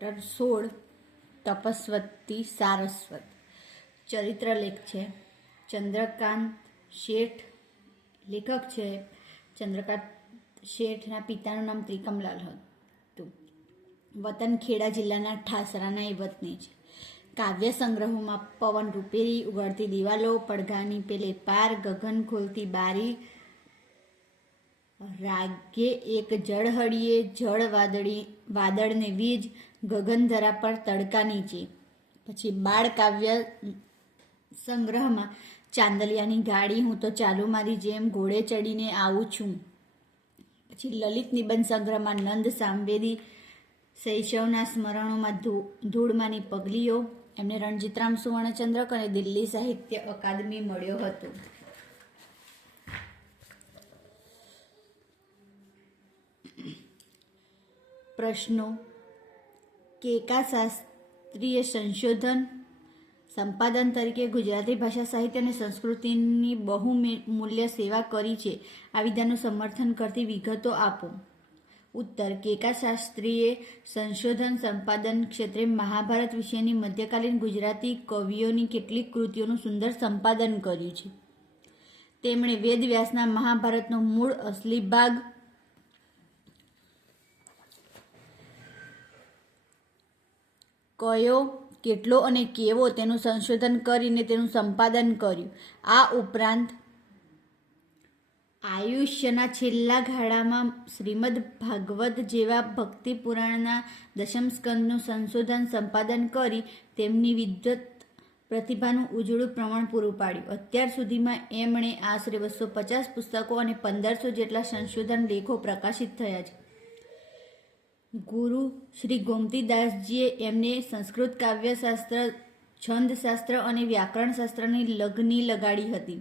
16 તપસ્વતી સારસ્વત ચરિત્રલેખ છે. ચંદ્રકાંત શેઠ લેખક છે. ચંદ્રકાંત શેઠના પિતાનું નામ ત્રિકમલાલ હતું. વતન ખેડા જિલ્લાના ઠાસરાના એ વતની છે. કાવ્ય સંગ્રહોમાં પવન રૂપેરી, ઉગડતી દિવાલો, પડઘાની પેલે પાર, ગગન ખોલતી બારી, રાગે એક જળહળીએ, જળ વાદળને વીજ, ગગનધરા પર તડકા નીચે. પછી બાળ કાવ્ય સંગ્રહમાં ચાંદલિયાની ગાડી, હું તો ચાલુ મારી જેમ ઘોડે ચડીને આવું છું. પછી લલિત નિબંધ સંગ્રહમાં નંદ સામવેદી, શૈશવના સ્મરણોમાં ધૂળમાંની પગલીઓ. એમને રણજીતરામ સુવર્ણચંદ્રક અને દિલ્હી સાહિત્ય અકાદમી મળ્યો હતો. પ્રશ્નો: કેકા શાસ્ત્રીએ સંશોધન સંપાદન તરીકે ગુજરાતી ભાષા, સાહિત્ય અને સંસ્કૃતિની બહુમૂલ્ય સેવા કરી છે. આ વિધાનનું સમર્થન કરતી વિગતો આપો. ઉત્તર: કેકા શાસ્ત્રીએ સંશોધન સંપાદન ક્ષેત્રે મહાભારત વિશેની મધ્યકાલીન ગુજરાતી કવિઓની કેટલીક કૃતિઓનું સુંદર સંપાદન કર્યું છે. તેમણે વેદવ્યાસના મહાભારતનો મૂળ અસલી ભાગ કયો, કેટલો અને કેવો તેનું સંશોધન કરીને તેનું સંપાદન કર્યું. આ ઉપરાંત આયુષ્યના છેલ્લા ગાળામાં શ્રીમદ ભાગવત જેવા ભક્તિ પુરાણના દશમ સ્કંદનું સંશોધન સંપાદન કરી તેમની વિદ્વત પ્રતિભાનું ઉજળું પ્રમાણ પૂરું પાડ્યું. અત્યાર સુધીમાં એમણે આશરે 250 પુસ્તકો અને 1500 જેટલા સંશોધન લેખો પ્રકાશિત થયા છે. ગુરુ શ્રી ગોમતીદાસજીએ એમને સંસ્કૃત કાવ્યશાસ્ત્ર, છંદશાસ્ત્ર અને વ્યાકરણશાસ્ત્રની લગ્ની લગાડી હતી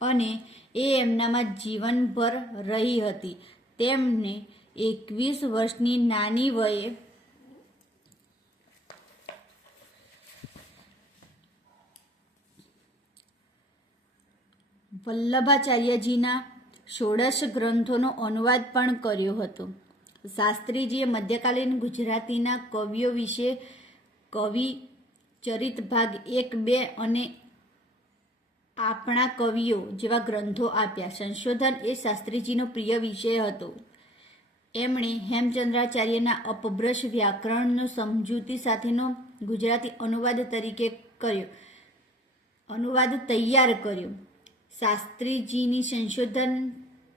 અને એ એમનામાં જીવનભર રહી હતી. તેમને 21 વર્ષની નાની વયે વલ્લભાચાર્યજીના 16 ગ્રંથોનો અનુવાદ પણ કર્યો હતો. શાસ્ત્રીજીએ મધ્યકાલીન ગુજરાતીના કવિઓ વિશે કવિ ચરિત ભાગ 1, 2 અને આપણા કવિઓ જેવા ગ્રંથો આપ્યા. સંશોધન એ શાસ્ત્રીજીનો પ્રિય વિષય હતો. એમણે હેમચંદ્રાચાર્યના અપભ્રંશ વ્યાકરણનો સમજૂતી સાથેનો ગુજરાતી અનુવાદ તૈયાર કર્યો. શાસ્ત્રીજીની સંશોધન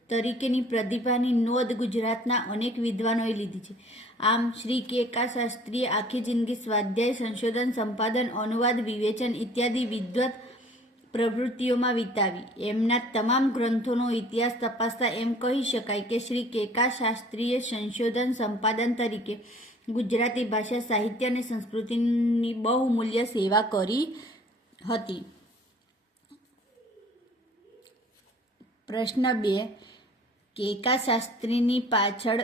તરીકેની પ્રતિભાની નોંધ ગુજરાતના અનેક વિદ્વાનોએ લીધી છે. આમ શ્રી કેકા શાસ્ત્રીએ આખી જિંદગી સ્વાધ્યાય, સંશોધન, સંપાદન, અનુવાદ, વિવેચન ઇત્યાદિ વિદ્વત પ્રવૃત્તિઓમાં વિતાવી. એમના તમામ ગ્રંથોનો ઇતિહાસ તપાસતા એમ કહી શકાય કે શ્રી કેકા શાસ્ત્રીએ સંશોધન સંપાદન તરીકે ગુજરાતી ભાષા, સાહિત્ય અને સંસ્કૃતિની બહુમૂલ્ય સેવા કરી હતી. પ્રશ્ન 2: કેકા શાસ્ત્રીની પાછળ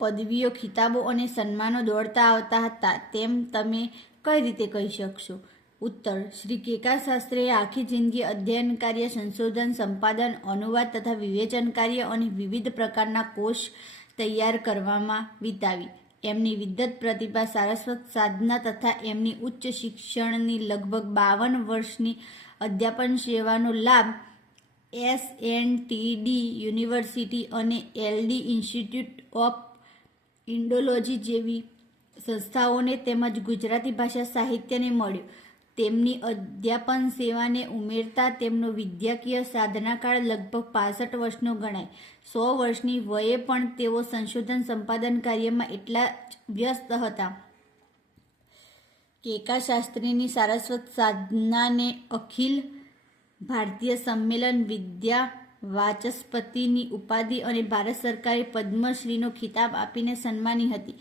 પદવીઓ, ખિતાબો અને સન્માનો દોડતા આવતા હતા તેમ તમે કઈ રીતે કહી શકશો? ઉત્તર: શ્રી કેકા શાસ્ત્રીએ આખી જિંદગી અધ્યયન કાર્ય, સંશોધન, સંપાદન, અનુવાદ તથા વિવેચન કાર્ય અને વિવિધ પ્રકારના કોશ તૈયાર કરવામાં વિતાવી. એમની વિદ્વત પ્રતિભા, સારસ્વત સાધના તથા એમની ઉચ્ચ શિક્ષણની લગભગ 52 વર્ષની અધ્યાપન સેવાનો લાભ SNTD યુનિવર્સિટી અને LD ઇન્સ્ટિટ્યૂટ ઓફ ઇન્ડોલોજી જેવી સંસ્થાઓને તેમજ ગુજરાતી ભાષા સાહિત્યને મળ્યો. તેમની અધ્યાપન સેવાને ઉમેરતા તેમનો વિદ્યાકીય સાધનાકાળ લગભગ 65 વર્ષનો ગણાય. 100 વર્ષની વયે પણ તેઓ સંશોધન સંપાદન કાર્યમાં એટલા જ વ્યસ્ત હતા. કેકા શાસ્ત્રીની સારસ્વત સાધનાને અખિલ ભારતીય સંમેલન વિદ્યા વાચસ્પતિની ઉપાધિ અને ભારત સરકારે પદ્મશ્રીનો ખિતાબ આપીને સન્માની હતી.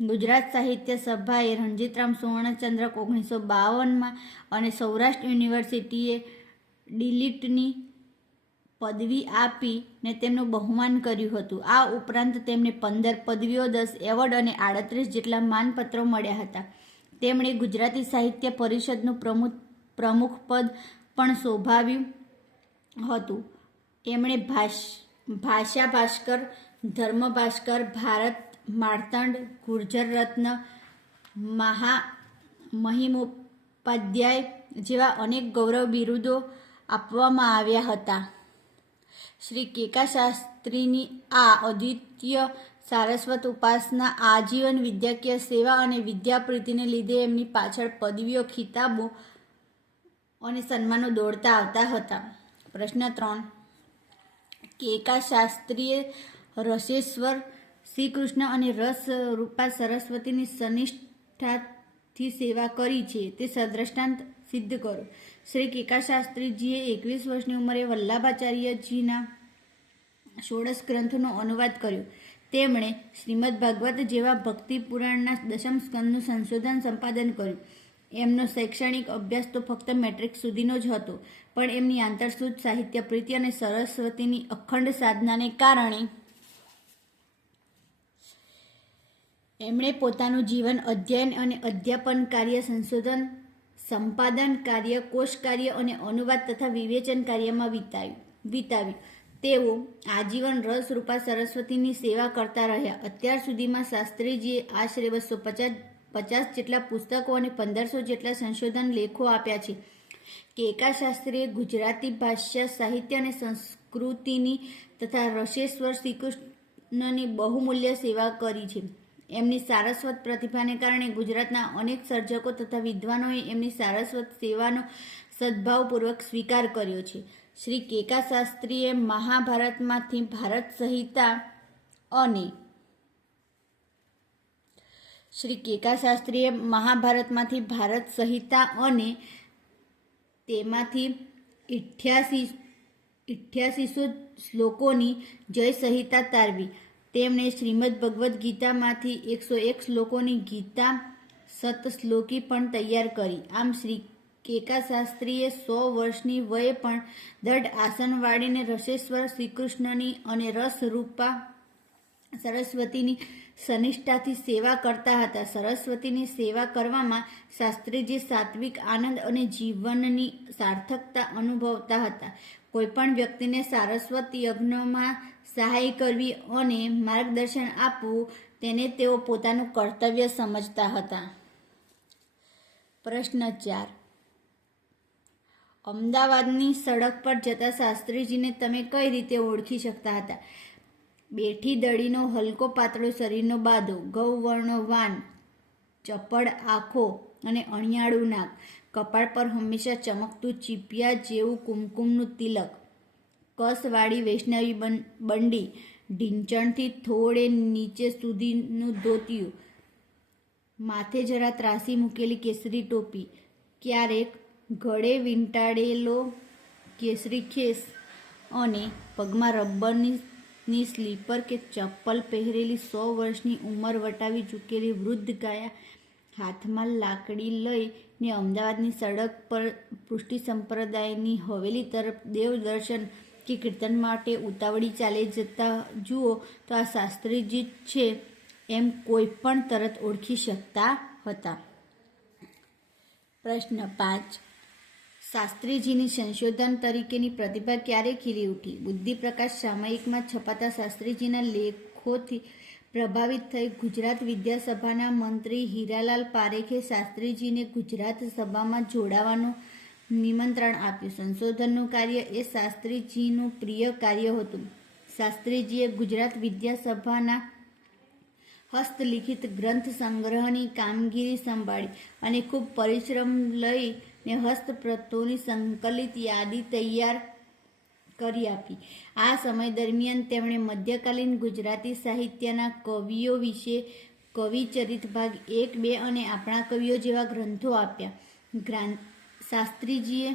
ગુજરાત સાહિત્ય સભાએ રણજીતરામ સુવર્ણચંદ્રક 1952 અને સૌરાષ્ટ્ર યુનિવર્સિટીએ ડીલિટની પદવી આપીને તેમનું બહુમાન કર્યું હતું. આ ઉપરાંત તેમને 15 પદવીઓ, 10 એવોર્ડ અને 38 જેટલા માનપત્રો મળ્યા હતા. તેમણે ગુજરાતી સાહિત્ય પરિષદનું પ્રમુખ પદ પણ શોભાવ્યું હતું. એમણે ભાષા ભાસ્કર, ધર્મ ભાસ્કર, ભારત માર્તંડ, ગુર્જર રત્ન, મહિમોપાધ્યાય જેવા અનેક ગૌરવ બિરુદો આપવામાં આવ્યા હતા. શ્રી કેકા શાસ્ત્રીની આ અદ્વિતીય સારસ્વત ઉપાસના, આજીવન વિદ્યાકીય સેવા અને વિદ્યાપ્રીતિને લીધે એમની પાછળ પદવીઓ, ખિતાબો અને સન્માનો દોડતા આવતા હતા. પ્રશ્ન 3. કેકા શાસ્ત્રીએ રસેશ્વર શ્રીકૃષ્ણ અને રસ રૂપા સરસ્વતીની સનિષ્ઠાથી સેવા કરી છે તે સદ્રષ્ટાંત સિદ્ધ કરો. શ્રી કેકા શાસ્ત્રીજીએ 21 વર્ષની ઉંમરે વલ્લભાચાર્યજીના 16 ગ્રંથોનો અનુવાદ કર્યો. તેમણે શ્રીમદ ભાગવત જેવા ભક્તિ પુરાણના દશમ સ્કંદનું સંશોધન સંપાદન કર્યું. એમનો શૈક્ષણિક અભ્યાસ તો ફક્ત મેટ્રિક સુધીનો જ હતો, પણ એમની આંતરસૂઝ સાહિત્ય પ્રીતિ અને સરસ્વતીની અખંડ સાધનાને કારણે એમણે પોતાનું જીવન અધ્યયન અને અધ્યાપન કાર્ય, સંશોધન, સંપાદન કાર્ય, કોશ કાર્ય અને અનુવાદ તથા વિવેચન કાર્યમાં વિતાવ્યું. તેઓ આજીવન રસરૂપા સરસ્વતીની સેવા કરતા રહ્યા. અત્યાર સુધીમાં શાસ્ત્રીજીએ આશરે 250 જેટલા પુસ્તકો અને 1500 જેટલા સંશોધન લેખો આપ્યા છે. કેકા શાસ્ત્રીએ ગુજરાતી ભાષા, સાહિત્ય અને સંસ્કૃતિની તથા રસેશ્વર શ્રીકૃષ્ણની બહુમૂલ્ય સેવા કરી છે. એમની સારસ્વત પ્રતિભાને કારણે ગુજરાતના અનેક સર્જકો તથા વિદ્વાનોએ એમની સારસ્વત સેવાનો સદ્ભાવપૂર્વક સ્વીકાર કર્યો છે. શ્રી કેકા શાસ્ત્રીએ મહાભારતમાંથી ભારત સંહિતા અને તેમાંથી 8800 શ્લોકોની જય સંહિતા તારવી. તેમણે શ્રીમદ ભગવદ્ ગીતામાંથી 101 શ્લોકોની ગીતા સતશ્લોકી પણ તૈયાર કરી. આમ શ્રી કેકા શાસ્ત્રીએ 100 વર્ષની વયે પણ દઢ આસન વાળીને રસેશ્વર શ્રીકૃષ્ણની અને રસરૂપા સરસ્વતીની સનિષ્ઠાથી સેવા કરતા હતા. સરસ્વતીની સેવા કરવામાં શાસ્ત્રીજી સાત્વિક આનંદ અને જીવનની સાર્થકતા અનુભવતા હતા. કોઈપણ વ્યક્તિને સારસ્વત યજ્ઞમાં સહાય કરવી અને માર્ગદર્શન આપવું તેને તેઓ પોતાનું કર્તવ્ય સમજતા હતા. પ્રશ્ન 4. અમદાવાદની સડક પર જતા શાસ્ત્રીજીને તમે કઈ રીતે ઓળખી શકતા હતા? બેઠી દડીનો હલકો પાતળો શરીરનો બાંધો, ગૌવર્ણો વાન, ચપળ આંખો અને અણિયાળું નાક, કપાળ પર હંમેશા ચમકતું ચીપિયા જેવું કુમકુમનું તિલક, કસવાળી વૈષ્ણવી બંડી, ઢીંચણથી થોડે નીચે સુધીનું ધોતિયું, માથે જરા ત્રાસી મૂકેલી કેસરી ટોપી, ક્યારેક ગળે વીંટાળેલો કેસરી ખેસ અને પગમાં રબરની સ્લીપર કે ચપ્પલ પહેરેલી 100 વર્ષની ઉંમર વટાવી ચૂકેલી વૃદ્ધ ગાયા હાથમાં લાકડી લઈને અમદાવાદની સડક પર પૃષ્ટિ સંપ્રદાયની હવેલી તરફ દેવદર્શન કે કીર્તન માટે ઉતાવળી ચાલે જતા જુઓ તો આ શાસ્ત્રીજી છે એમ કોઈ પણ તરત ઓળખી શકતા હતા. પ્રશ્ન 5. શાસ્ત્રીજીની સંશોધન તરીકેની પ્રતિભા ક્યારે ખીલી ઉઠી? બુદ્ધિપ્રકાશ સામયિકમાં છપાતા શાસ્ત્રીજીના લેખોથી પ્રભાવિત થઈ ગુજરાત વિદ્યાસભાના મંત્રી હીરાલાલ પારેખે શાસ્ત્રીજીને ગુજરાત સભામાં જોડાવાનું નિમંત્રણ આપ્યું. સંશોધનનું કાર્ય એ શાસ્ત્રીજીનું પ્રિય કાર્ય હતું. શાસ્ત્રીજીએ ગુજરાત વિદ્યાસભાના હસ્તલિખિત ગ્રંથ સંગ્રહની કામગીરી સંભાળી અને ખૂબ પરિશ્રમ લઈને હસ્તપ્રતોની સંકલિત યાદી તૈયાર કરી આપી. આ સમય દરમિયાન તેમણે મધ્યકાલીન ગુજરાતી સાહિત્યના કવિઓ વિશે કવિચરિત ભાગ 1, 2 અને આપણા કવિઓ જેવા ગ્રંથો આપ્યા. શાસ્ત્રીજીએ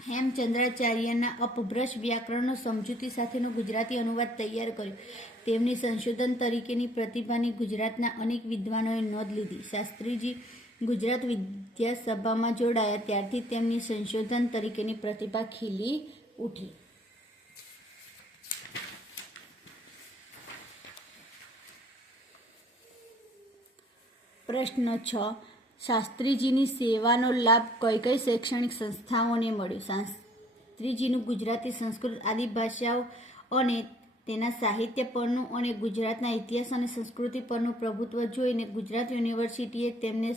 હેમચંદ્રાચાર્યના અપભ્રંશ વ્યાકરણનો સમજૂતી સાથેનો ગુજરાતી અનુવાદ તૈયાર કર્યો. તેમની સંશોધન તરીકેની પ્રતિભાની ગુજરાતના અનેક વિદ્વાનોએ નોંધ લીધી. શાસ્ત્રીજી ગુજરાત વિદ્યાસભામાં જોડાયા ત્યારથી તેમની સંશોધન તરીકેની પ્રતિભા ખીલી ઉઠી. પ્રશ્ન 6. શાસ્ત્રીજીની સેવાનો લાભ કઈ કઈ શૈક્ષણિક સંસ્થાઓને મળ્યો? શાસ્ત્રીજીનું ગુજરાતી, સંસ્કૃત આદિ ભાષાઓ અને તેના સાહિત્ય પરનું અને ગુજરાતના ઇતિહાસ અને સંસ્કૃતિ પરનું પ્રભુત્વ જોઈને ગુજરાત યુનિવર્સિટીએ તેમને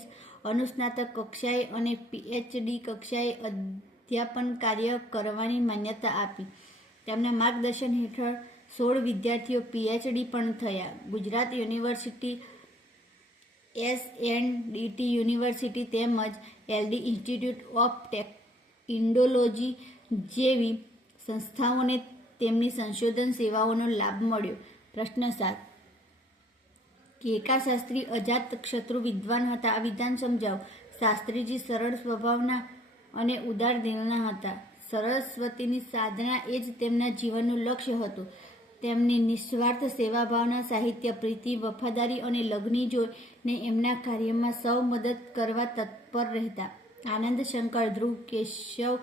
અનુસ્નાતક કક્ષાએ અને PhD કક્ષાએ અધ્યાપન કાર્ય કરવાની માન્યતા આપી. તેમના માર્ગદર્શન હેઠળ 16 વિદ્યાર્થીઓ PhD પણ થયા. ગુજરાત યુનિવર્સિટી, SNDT યુનિવર્સિટી તેમજ LD ઇન્સ્ટિટ્યૂટ ઓફ ઇન્ડોલોજી જેવી સંસ્થાઓને તેમની સંશોધન સેવાઓનો લાભ મળ્યો. પ્રશ્ન 7. કેકા શાસ્ત્રી અજાતશત્રુ વિદ્વાન હતા. આ વિધાન સમજાવો. શાસ્ત્રીજી સરળ સ્વભાવના અને ઉદાર દિલના હતા. સરસ્વતીની સાધના એ જ તેમના જીવનનું લક્ષ્ય હતું. તેમની નિસ્વાર્થ સેવાભાવના, સાહિત્ય પ્રીતિ, વફાદારી અને લગ્ની જોઈને એમના કાર્યમાં સૌ મદદ કરવા તત્પર રહેતા. આનંદ શંકર ધ્રુવ, કેશવ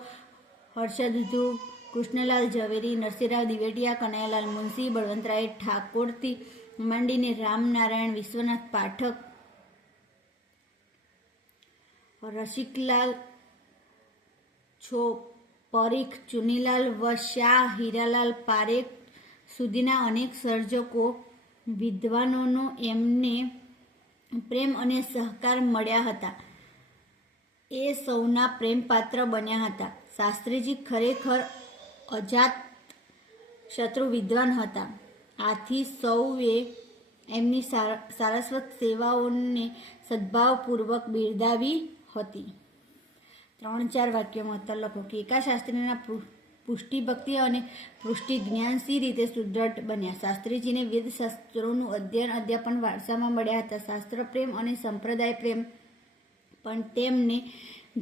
હર્ષદ ધ્રુવ, કૃષ્ણલાલ ઝવેરી, નરસિંહરાવ દિવેટિયા, કનૈયાલાલ મુનશી, બળવંતરાય ઠાકોરથી માંડીને રામનારાયણ વિશ્વનાથ પાઠક, રસિકલાલ પરીખ, ચુનીલાલ શાહ, હીરાલાલ પારેખ સુધીના અનેક સર્જકો વિદ્વાનોનો એમને પ્રેમ અને સહકાર મળ્યા હતા. એ સૌના પ્રેમપાત્ર બન્યા હતા. શાસ્ત્રીજી ખરેખર અજાત શત્રુ વિદ્વાન હતા. આથી સૌએ એમની સારસ્વત સેવાઓને સદ્ભાવપૂર્વક બિરદાવી હતી. 3-4 વાક્યોમાં ઉત્તર લખો. કેકા શાસ્ત્રીના પુષ્ટિભક્તિ અને પુષ્ટિ જ્ઞાન સી રીતે સુદ્રઢ બન્યા? શાસ્ત્રીજીને વેદશાસ્ત્રોનું અધ્યાપન વારસામાં મળ્યા હતા. શાસ્ત્ર પ્રેમ અને સંપ્રદાય પ્રેમ પણ તેમને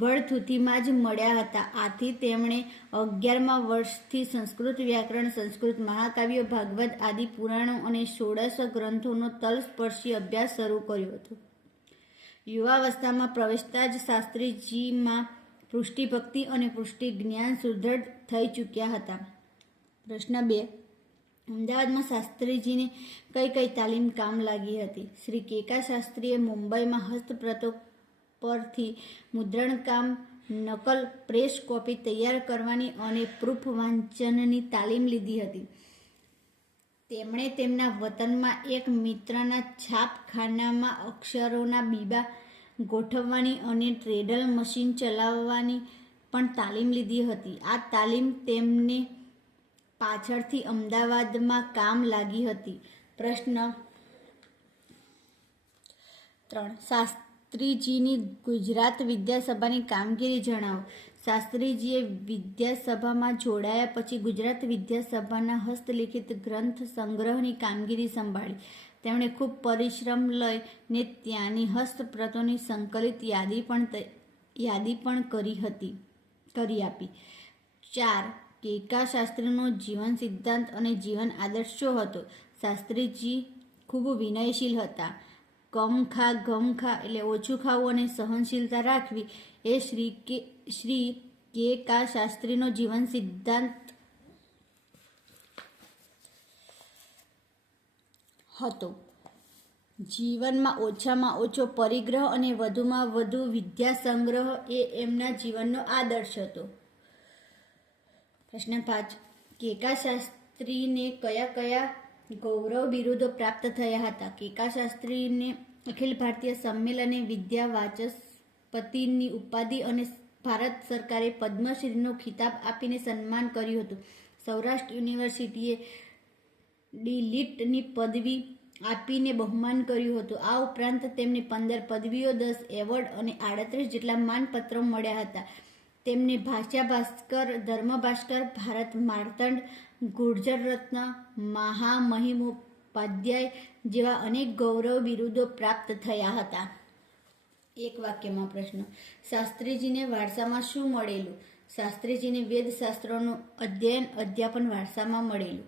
ગળથૂથીમાં જ મળ્યા હતા. આથી તેમણે 11મા વર્ષથી સંસ્કૃત વ્યાકરણ, સંસ્કૃત મહાકાવ્યો, ભાગવત આદિ પુરાણો અને 16 ગ્રંથોનો તલસ્પર્શી અભ્યાસ શરૂ કર્યો હતો. યુવાવસ્થામાં પ્રવેશતા જ શાસ્ત્રીજીમાં પુષ્ટિભક્તિ અને પુષ્ટિ જ્ઞાન સુદ્રઢ થઈ ચૂક્યા હતા. પ્રશ્ન 2. અમદાવાદમાં શાસ્ત્રીજીને કઈ તાલીમ કામ લાગી હતી? શ્રી કેકા શાસ્ત્રીએ મુંબઈમાં હસ્તપ્રતો પરથી મુદ્રણકામ, નકલ, પ્રેસ કોપી તૈયાર કરવાની અને પ્રૂફ વાંચનની તાલીમ લીધી હતી. તેમણે તેમના વતનમાં એક મિત્રના છાપખાનામાં અક્ષરોના બીબા ગોઠવવાની અને ટ્રેડલ મશીન ચલાવવાની પણ તાલીમ લીધી હતી. આ તાલીમ તેમને પાછળથી અમદાવાદમાં કામ લાગી હતી. પ્રશ્ન 3. શાસ્ત્રીજીની ગુજરાત વિદ્યાસભાની કામગીરી જણાવો. શાસ્ત્રીજીએ વિદ્યાસભામાં જોડાયા પછી ગુજરાત વિદ્યાસભાના હસ્તલિખિત ગ્રંથ સંગ્રહની કામગીરી સંભાળી. તેમણે ખૂબ પરિશ્રમ લઈને ત્યાંની હસ્તપ્રતોની સંકલિત યાદી પણ કરી આપી. 4. કેકા શાસ્ત્રીનો જીવન સિદ્ધાંત અને જીવન આદર્શ શું હતો? શાસ્ત્રીજી ખૂબ વિનયશીલ હતા. ગમ ખા એટલે ઓછું ખાવું અને સહનશીલતા રાખવી એ શ્રી કેકા શાસ્ત્રીનો જીવન સિદ્ધાંત હતો. જીવનમાં ઓછામાં ઓછો પરિગ્રહ અને વધુમાં વધુ વિદ્યા સંગ્રહ એ એમના જીવનનો આદર્શ હતો. પ્રશ્ન 5. કેકા શાસ્ત્રીને કયા ગૌરવ બિરુદો પ્રાપ્ત થયા હતા? કેકા શાસ્ત્રીને અખિલ ભારતીય સંમેલને વિદ્યા વાચસ્પતિની ઉપાધિ અને ભારત સરકારે પદ્મશ્રીનો ખિતાબ આપીને સન્માન કર્યું હતું. સૌરાષ્ટ્ર યુનિવર્સિટીએ ડી.લિટની પદવી આપીને બહુમાન કર્યું હતું. આ ઉપરાંત તેમને 15 પદવીઓ, 10 એવોર્ડ અને 38 જેટલા માનપત્રો મળ્યા હતા. તેમને ભાષા ભાસ્કર, ધર્મ ભાસ્કર, ભારત માર્તંડ, ગુર્જર રત્ન, મહામહિમોપાધ્યાય જેવા અનેક ગૌરવ બિરુદો પ્રાપ્ત થયા હતા. એક વાક્યમાં પ્રશ્ન. શાસ્ત્રીજીને વારસામાં શું મળેલું? શાસ્ત્રીજીને વેદશાસ્ત્રોનું અધ્યાપન વારસામાં મળેલું.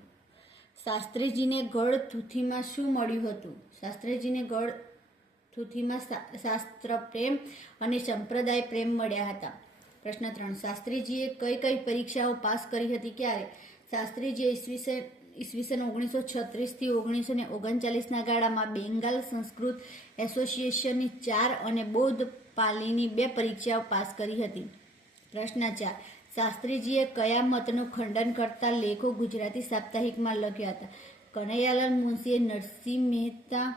શાસ્ત્રીજીને ગળથૂથીમાં શું મળ્યું હતું? શાસ્ત્રીજીને ગળથૂથીમાં શાસ્ત્ર પ્રેમ અને સંપ્રદાય પ્રેમ મળ્યા હતા. પ્રશ્ન 3. શાસ્ત્રીજીએ કઈ પરીક્ષાઓ પાસ કરી હતી? ક્યારે? શાસ્ત્રીજીએ ઈસવીસન 1936 થી 1939ના ગાળામાં બેંગાલ સંસ્કૃત એસોસિએશનની 4 અને બૌદ્ધ પાલીની 2 પરીક્ષાઓ પાસ કરી હતી. પ્રશ્ન 4. શાસ્ત્રીજીએ કયા મતનું ખંડન કરતા લેખો ગુજરાતી સાપ્તાહિકમાં લખ્યા હતા? કનૈયાલાલ મુનશીએ નરસિંહ મહેતા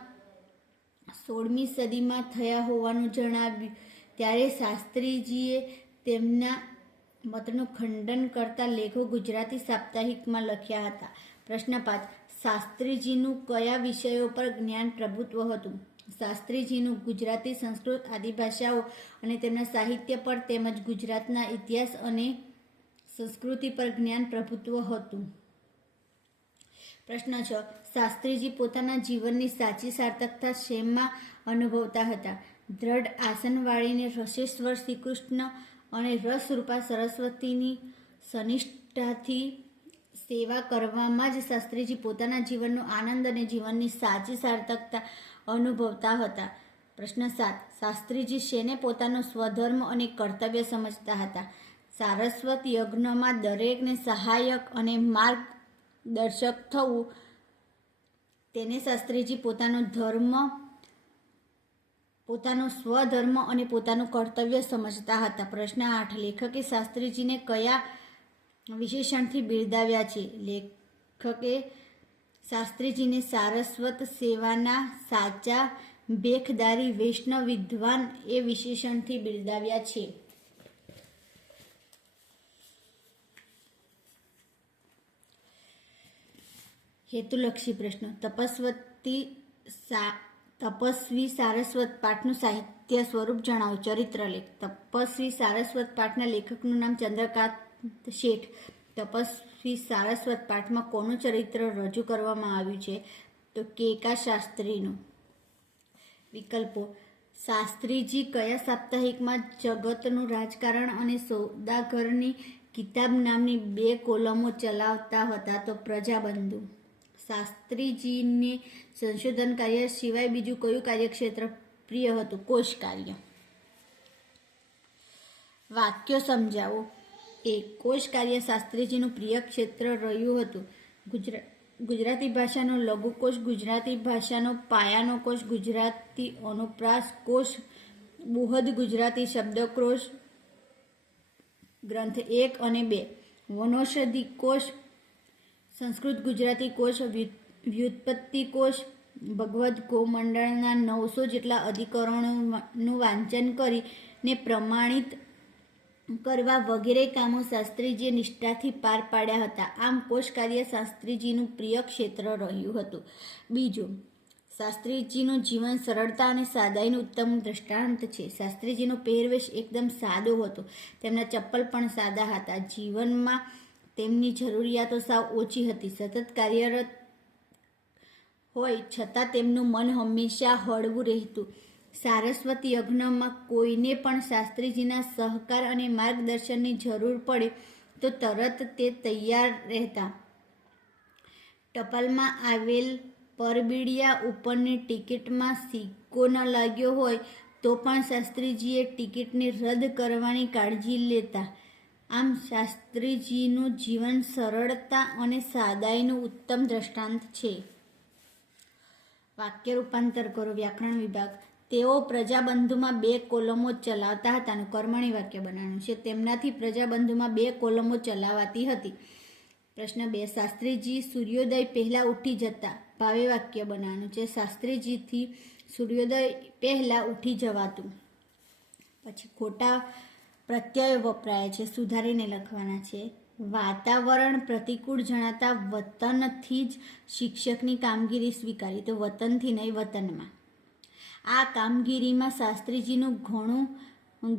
16મી સદીમાં થયા હોવાનું જણાવ્યું, ત્યારે શાસ્ત્રીજીએ તેમના મતનું ખંડન કરતા લેખો ગુજરાતી સાપ્તાહિકમાં લખ્યા હતા. પ્રશ્ન 5. શાસ્ત્રીજીનું કયા વિષયો પર જ્ઞાન પ્રભુત્વ હતું? શાસ્ત્રીજીનું ગુજરાતી, સંસ્કૃત આદિ ભાષાઓ અને તેમના સાહિત્ય પર તેમજ ગુજરાતના ઇતિહાસ અને સંસ્કૃતિ પર જ્ઞાન પ્રભુત્વ હતું. પ્રશ્ન 6. શાસ્ત્રીજી પોતાના જીવનની સાચી સાર્થકતા શેમાં અનુભવતા હતા? દ્રઢ આસનવાળીને રસેશ્વર શ્રીકૃષ્ણ અને રસરૂપા સરસ્વતીની સનિષ્ઠાથી સેવા કરવામાં જ શાસ્ત્રીજી પોતાના જીવનનો આનંદ અને જીવનની સાચી સાર્થકતા અનુભવતા હતા. પ્રશ્ન 7. શાસ્ત્રીજી શેને પોતાનો સ્વધર્મ અને કર્તવ્ય સમજતા હતા? સારસ્વત યજ્ઞમાં દરેકને સહાયક અને માર્ગદર્શક થવું તેને શાસ્ત્રીજી પોતાનો સ્વધર્મ અને પોતાનું કર્તવ્ય સમજતા હતા. પ્રશ્ન 8. લેખકે શાસ્ત્રીજીને કયા વિશેષણથી બિરદાવ્યા છે? લેખકે શાસ્ત્રીજીને સારસ્વત સેવાના સાચા ભેખદારી વૈષ્ણવ વિદ્વાન એ વિશેષણથી બિરદાવ્યા છે. હેતુલક્ષી પ્રશ્નો. તપસ્વી સારસ્વત પાઠનું સાહિત્ય સ્વરૂપ જણાવો. ચરિત્રલેખ. તપસ્વી સારસ્વત પાઠના લેખકનું નામ ચંદ્રકાંત શેઠ. તપસ્વી સારસ્વત પાઠમાં કોનું ચરિત્ર રજૂ કરવામાં આવ્યું છે? તો કેકા શાસ્ત્રીનું. વિકલ્પો. શાસ્ત્રીજી કયા સાપ્તાહિકમાં જગતનું રાજકારણ અને સોદાગરની કિતાબ નામની 2 કોલમો ચલાવતા હતા? તો પ્રજાબંધુ. શાસ્ત્રીજીને સંશોધન કાર્ય સિવાય બીજું કયું કાર્યક્ષેત્ર પ્રિય હતું? કોશ કાર્ય. વાક્યો સમજાવો. કોશ કાર્ય શાસ્ત્રીજીનું પ્રિય ક્ષેત્ર રહ્યું હતું. ગુજરાતી ભાષાનો લઘુકોશ, ગુજરાતી ભાષાનો પાયાનો કોશ, ગુજરાતી અનુપ્રાસ કોશ, બૃહદ ગુજરાતી શબ્દકોશ ગ્રંથ 1 અને 2, વનૌષધિ કોશ, સંસ્કૃત ગુજરાતી કોશ, વ્યુત્પત્તિ કોશ, ભગવદ્ ગોમંડળના 900 જેટલા અધિકરણોનું વાંચન કરીને પ્રમાણિત કરવા વગેરે કામો શાસ્ત્રીજીએ નિષ્ઠાથી પાર પાડ્યા હતા. આમ કોશ કાર્ય શાસ્ત્રીજીનું પ્રિય ક્ષેત્ર રહ્યું હતું. બીજું, શાસ્ત્રીજીનું જીવન સરળતા અને સાદાઈનું ઉત્તમ દ્રષ્ટાંત છે. શાસ્ત્રીજીનો પહેરવેશ એકદમ સાદો હતો. તેમના ચપ્પલ પણ સાદા હતા. જીવનમાં તેમની જરૂરિયાતો સાવ ઓછી હતી. સતત કાર્યરત હોય છતાં તેમનું મન હંમેશા હળવું રહેતું. સારસ્વત યજ્ઞમાં કોઈને પણ શાસ્ત્રીજીના સહકાર અને માર્ગદર્શનની જરૂર પડે તો તરત તે તૈયાર રહેતા. ટપાલમાં આવેલ પરબીડિયા ઉપરની ટિકિટમાં સિક્કો ન લાગ્યો હોય તો પણ શાસ્ત્રીજીએ ટિકિટને રદ કરવાની કાળજી લેતા. આમ શાસ્ત્રીજીનું જીવન સરળતા અને સાદાઈનું ઉત્તમ દ્રષ્ટાંત છે. વાક્ય રૂપાંતર કરો. વ્યાકરણ વિભાગ. તેઓ પ્રજાબંધુમાં 2 કોલમો ચલાવતા હતા. અને કર્મણી વાક્ય બનાવવાનું છે. તેમનાથી પ્રજાબંધુમાં 2 કોલમો ચલાવાતી હતી. પ્રશ્ન 2. શાસ્ત્રીજી સૂર્યોદય પહેલા ઉઠી જતા. ભાવે વાક્ય બનાવવાનું છે. શાસ્ત્રીજીથી સૂર્યોદય પહેલા ઉઠી જવાતું. પછી ખોટા પ્રત્યયો વપરાય છે, સુધારીને લખવાના છે. વાતાવરણ પ્રતિકૂળ જણાતા વતનથી જ શિક્ષકની કામગીરી સ્વીકારી. તો વતનથી નહીં, વતનમાં. આ કામગીરીમાં શાસ્ત્રીજીનું ઘણું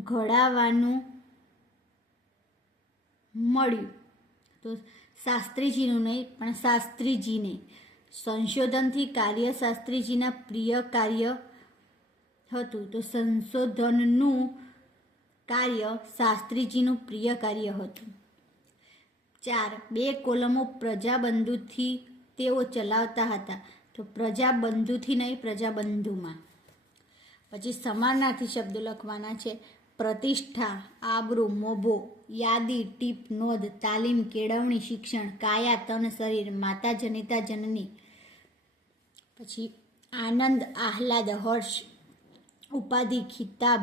ઘડાવાનું મળ્યું. તો શાસ્ત્રીજીનું નહીં પણ શાસ્ત્રીજીને. સંશોધનથી કાર્ય શાસ્ત્રીજીના પ્રિય કાર્ય હતું. તો સંશોધનનું કાર્ય શાસ્ત્રીજીનું પ્રિય કાર્ય હતું. 4. 2 કોલમો પ્રજાબંધુથી તેઓ ચલાવતા હતા. તો પ્રજાબંધુથી નહીં, પ્રજાબંધુમાં. પછી સમાનાર્થી શબ્દો લખવાના છે. પ્રતિષ્ઠા, આબરૂ, મોભો, યાદી, ટીપ, નોંધ, તાલીમ, કેળવણી, શિક્ષણ, કાયા, તન, શરીર, માતા, જનિતા, જનની. પછી આનંદ, આહલાદ, હર્ષ, ઉપાધિ, ખિતાબ,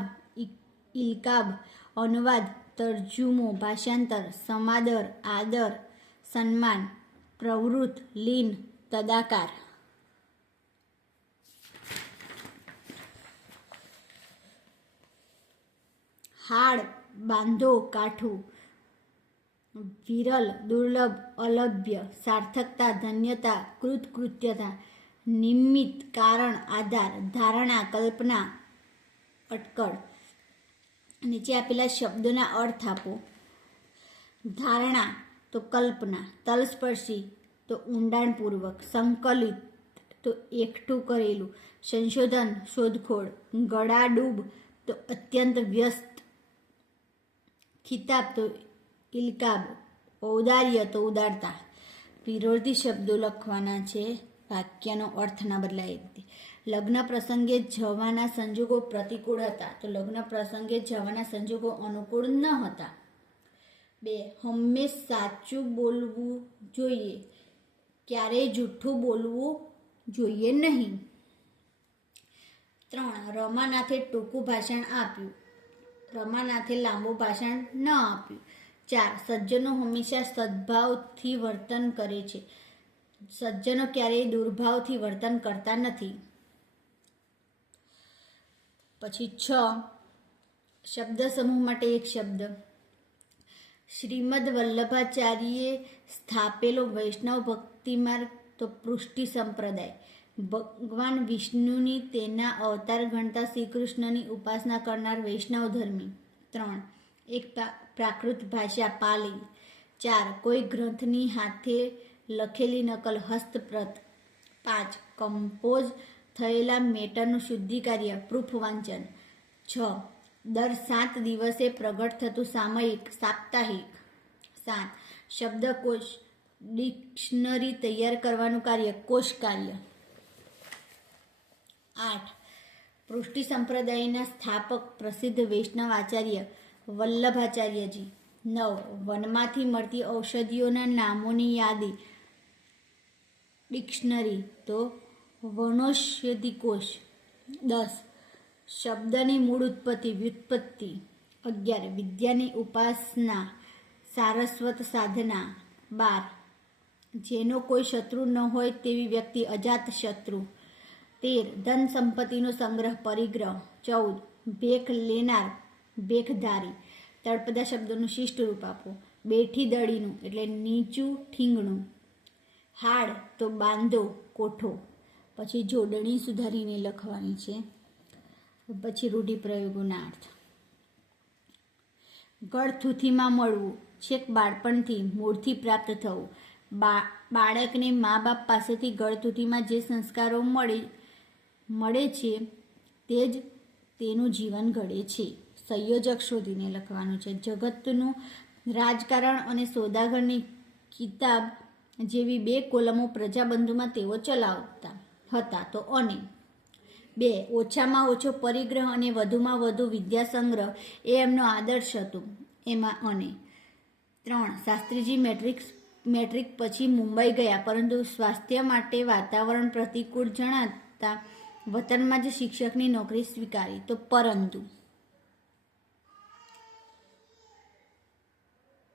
ઇલકાબ, અનુવાદ, તર્જુમો, ભાષાંતર, સમાદર, આદર, સન્માન, પ્રવૃત્ત, લીન, તદાકાર. હાડ, બાંધો, કાઠું. વિરલ, દુર્લભ, અલભ્ય. સાર્થકતા, ધન્યતા, કૃતકૃત્યતા. નિમિત્ત, કારણ, આધાર. ધારણા, કલ્પના, અટકળ. નીચે આપેલા શબ્દોના અર્થ આપો. ધારણા તો કલ્પના, તલસ્પર્શી તો ઊંડાણપૂર્વક, સંકલિત તો એકઠું કરેલું, સંશોધન, શોધખોળ, ગળાડૂબ તો અત્યંત વ્યસ્ત, ખિતાબ તો ઇલકાબ, ઔદાર્ય તો ઉદારતા. વિરોધી શબ્દો લખવાના છે, વાક્યનો અર્થ ના બદલાય એ રીતે. લગ્ન પ્રસંગે જવાના સંજોગો પ્રતિકૂળ હતા, તો લગ્ન પ્રસંગે જવાના સંજોગો અનુકૂળ ન હતા. 2. હંમેશ સાચું બોલવું જોઈએ, ક્યારેય જૂઠું બોલવું જોઈએ નહીં. 3. રમાનાથે ટૂંકું ભાષણ આપ્યું, રમાનાથે લાંબુ ભાષણ ન આપ્યું. 4. સજ્જનો હંમેશા સદભાવથી વર્તન કરે છે, સજ્જનો ક્યારેય દુર્ભાવથી વર્તન કરતા નથી. પછી 6. શબ્દ સમૂહ માટે એક શબ્દ. શ્રીમદ વલ્લભાચાર્યે સ્થાપેલો વૈષ્ણવ ભક્તિ માર્ગ તો પૃષ્ટિ સંપ્રદાય. ભગવાન વિષ્ણુની તેના અવતાર ગણતા શ્રી કૃષ્ણની ઉપાસના કરનાર વૈષ્ણવ ધર્મી. 3. એક પ્રાકૃત ભાષા પાલી. 4. કોઈ ગ્રંથની હાથે લખેલી નકલ હસ્તપ્રત. 5. કમ્પોઝ થયેલા મેટરનું શુદ્ધિકાર્ય પ્રૂફ વાંચન. 6. દર 7 દિવસે પ્રગટ થતું સામયિક સાપ્તાહિક. 7. શબ્દકોશ ડિક્શનરી તૈયાર કરવાનું કાર્ય કોશ કાર્ય. 8. પૃષ્ટિ સંપ્રદાયના સ્થાપક પ્રસિદ્ધ વૈષ્ણવ આચાર્ય વલ્લભાચાર્યજી. 9. વનમાંથી મળતી ઔષધિઓના નામોની યાદી ડિક્શનરી તો વનૌષધિકોશ. 10. શબ્દની મૂળ ઉત્પત્તિ વ્યુત્પત્તિ. 11. વિદ્યાની ઉપાસના સારસ્વત સાધના. 12. જેનો કોઈ શત્રુ ન હોય તેવી વ્યક્તિ અજાત શત્રુ. 13. ધન સંપત્તિનો સંગ્રહ પરિગ્રહ. 14. ભેખ લેનાર ભેખધારી. તળપદા શબ્દોનું શિષ્ટ રૂપ આપો. બેઠી દળીનું એટલે નીચું ઠીંગણું. હાડ તો બાંધો કોઠો. પછી જોડણી સુધારીને લખવાની છે. પછી રૂઢિપ્રયોગોના અર્થ. ગળથૂથીમાં મળવું, છેક બાળપણથી મૂળથી પ્રાપ્ત થવું. બાળકને મા બાપ પાસેથી ગળથૂથીમાં જે સંસ્કારો મળે છે તે જ તેનું જીવન ઘડે છે. સંયોજક શોધીને લખવાનું છે. જગતનું રાજકારણ અને સોદાગરની કિતાબ જેવી 2 કોલમો પ્રજાબંધુમાં તેઓ ચલાવતા હતા તો અને. 2. ઓછામાં ઓછો પરિગ્રહ અને વધુમાં વધુ વિદ્યાસંગ્રહ એ એમનો આદર્શ હતો એમાં અને. 3. શાસ્ત્રીજી મેટ્રિક પછી મુંબઈ ગયા, પરંતુ સ્વાસ્થ્ય માટે વાતાવરણ પ્રતિકૂળ જણાતા વતનમાં જ શિક્ષકની નોકરી સ્વીકારી તો પરંતુ.